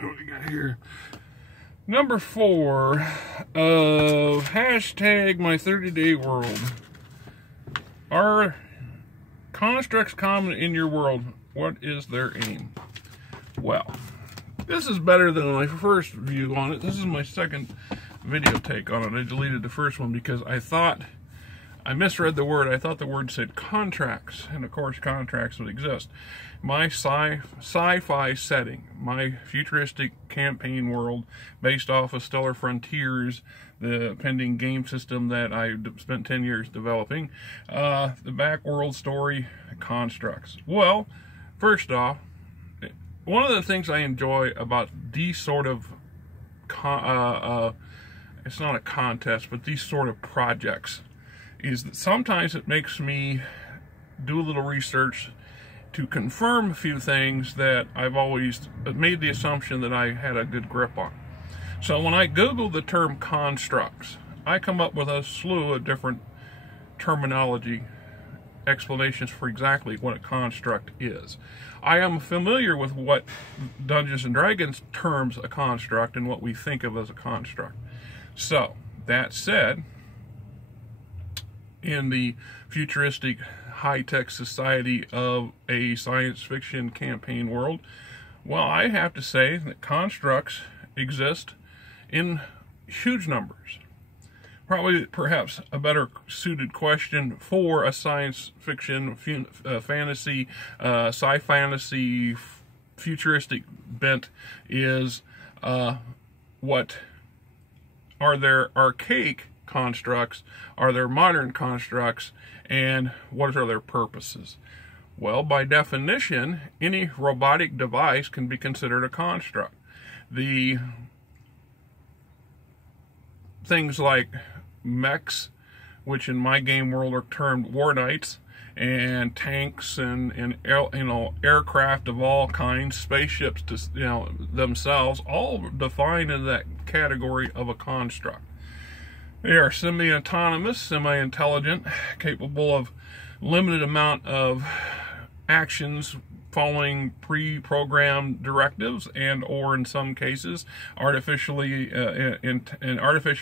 What do we got here? Number 4 of hashtag my 30-day world. Are constructs common in your world? What is their aim? Well, this is better than my first view on it. This is my second video take on it. I deleted the first one because I thought I misread the word. I thought the word said contracts, and of course contracts would exist. My sci-fi setting, my futuristic campaign world based off of Stellar Frontiers, the pending game system that I spent 10 years developing, the backworld story, constructs. Well, first off, one of the things I enjoy about these sort of it's not a contest, but these sort of projects is that sometimes it makes me do a little research to confirm a few things that I've always made the assumption that I had a good grip on. So when I Google the term constructs, I come up with a slew of different terminology explanations for exactly what a construct is. I am familiar with what Dungeons and Dragons terms a construct and what we think of as a construct. So, that said, in the futuristic high-tech society of a science fiction campaign world, well, I have to say that constructs exist in huge numbers. Probably, perhaps, a better suited question for a science fiction, fantasy, sci-fantasy, futuristic bent is what are there archaic constructs, are there modern constructs, and what are their purposes? Well, by definition, any robotic device can be considered a construct. The things like mechs, which in my game world are termed war knights, and tanks and aircraft of all kinds, spaceships themselves, all defined in that category of a construct. They are semi-autonomous, semi-intelligent, capable of limited amount of actions following pre-programmed directives, and or in some cases artificial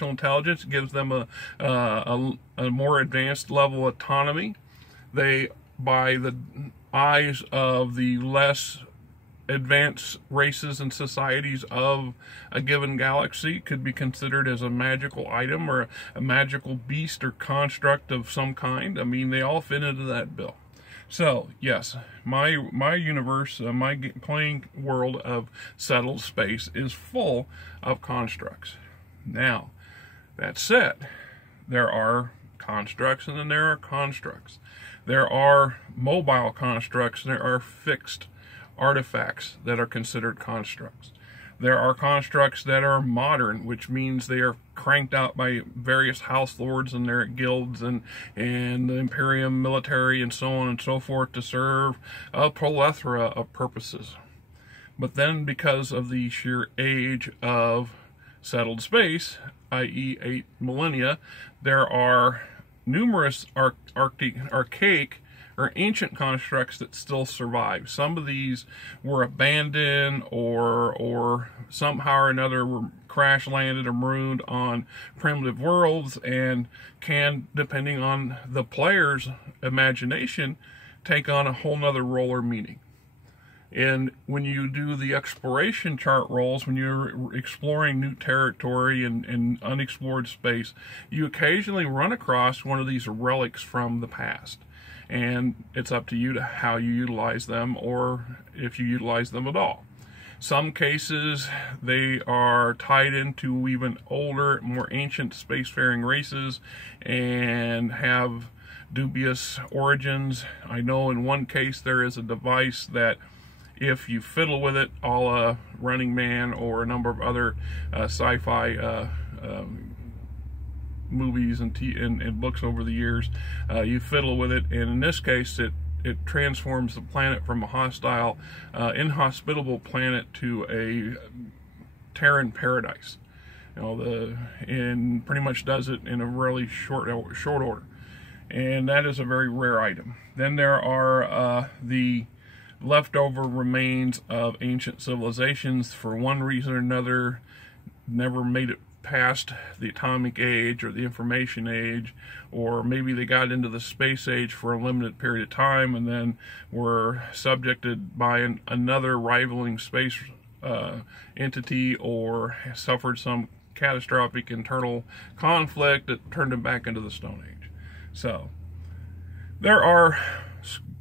intelligence gives them a more advanced level of autonomy. They, by the eyes of the less advanced races and societies of a given galaxy, could be considered as a magical item or a magical beast or construct of some kind. I mean, they all fit into that bill. So, yes, my universe, my playing world of settled space is full of constructs. Now, that said, there are constructs and then there are constructs. There are mobile constructs, there are fixed artifacts that are considered constructs. There are constructs that are modern, which means they are cranked out by various house lords and their guilds and the Imperium military and so on and so forth to serve a plethora of purposes. But then, because of the sheer age of settled space, i.e. 8 millennia, there are numerous archaic or ancient constructs that still survive. Some of these were abandoned or somehow or another were crash landed or marooned on primitive worlds, and can, depending on the player's imagination, take on a whole nother role or meaning. And when you do the exploration chart rolls, when you're exploring new territory and unexplored space, you occasionally run across one of these relics from the past. And it's up to you to how you utilize them, or if you utilize them at all. Some cases they are tied into even older, more ancient spacefaring races and have dubious origins. I know in one case there is a device that, if you fiddle with it, a la Running Man or a number of other sci-fi movies and books over the years, you fiddle with it, and in this case it transforms the planet from a hostile, inhospitable planet to a Terran paradise. And pretty much does it in a really short order, and that is a very rare item. Then there are the leftover remains of ancient civilizations for one reason or another, never made it past the atomic age or the information age, or maybe they got into the space age for a limited period of time and then were subjected by another rivaling space entity, or suffered some catastrophic internal conflict that turned them back into the Stone Age. So there are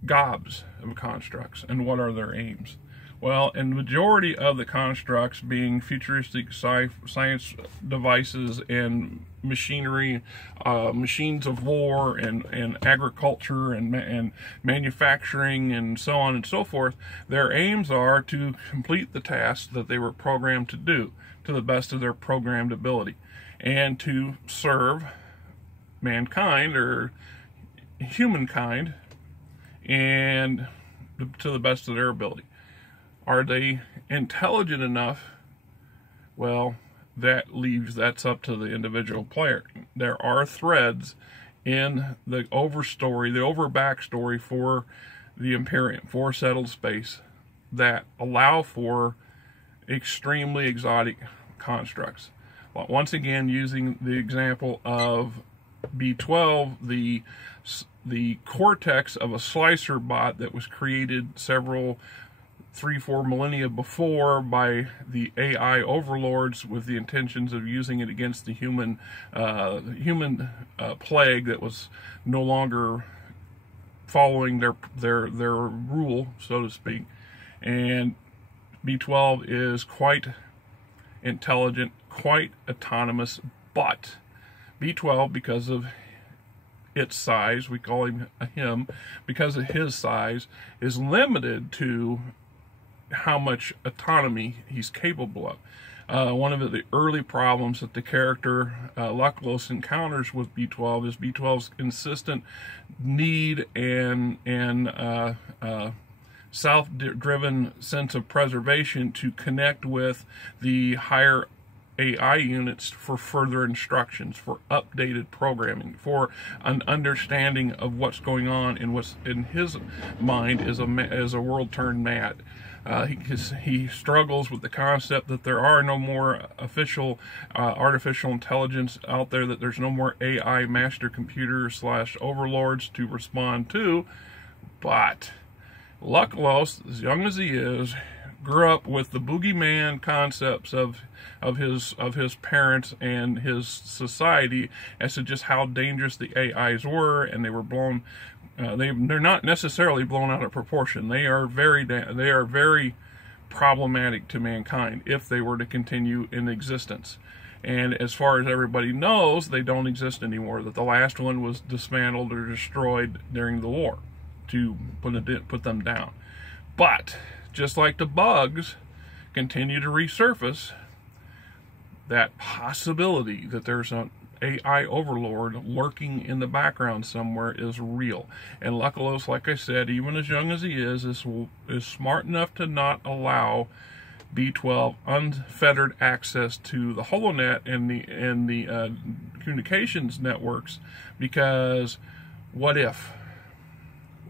gobs of constructs, and what are their aims? Well, and the majority of the constructs being futuristic science devices and machinery, machines of war, and agriculture, and manufacturing, and so on and so forth, their aims are to complete the tasks that they were programmed to do to the best of their programmed ability, and to serve mankind, or humankind, and to the best of their ability. Are they intelligent enough? Well, that's up to the individual player. There are threads in the over backstory for the Imperium, for settled space, that allow for extremely exotic constructs. But once again, using the example of B12, the cortex of a slicer bot that was created 3-4 millennia before by the AI overlords with the intentions of using it against the human plague that was no longer following their rule, so to speak. And B12 is quite intelligent, quite autonomous, but B12, because of its size, we call him a him, because of his size, is limited to how much autonomy he's capable of. One of the early problems that the character Lucullus encounters with B12 is B12's insistent need and self-driven sense of preservation to connect with the higher AI units for further instructions, for updated programming, for an understanding of what's going on in what's in his mind as a world turned mad. He struggles with the concept that there are no more official artificial intelligence out there, that there's no more AI master computers / overlords to respond to. But Lucullus, as young as he is, grew up with the boogeyman concepts of his parents and his society as to just how dangerous the AIs were, and they were blown. They're not necessarily blown out of proportion. They are very problematic to mankind if they were to continue in existence. And as far as everybody knows, they don't exist anymore. That the last one was dismantled or destroyed during the war to put them down. But just like the bugs continue to resurface, that possibility that there's an AI overlord lurking in the background somewhere is real. And Lucullus, like I said, even as young as he is smart enough to not allow B12 unfettered access to the HoloNet and the communications networks, because what if?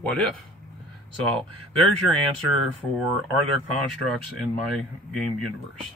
What if? So there's your answer for, are there constructs in my game universe?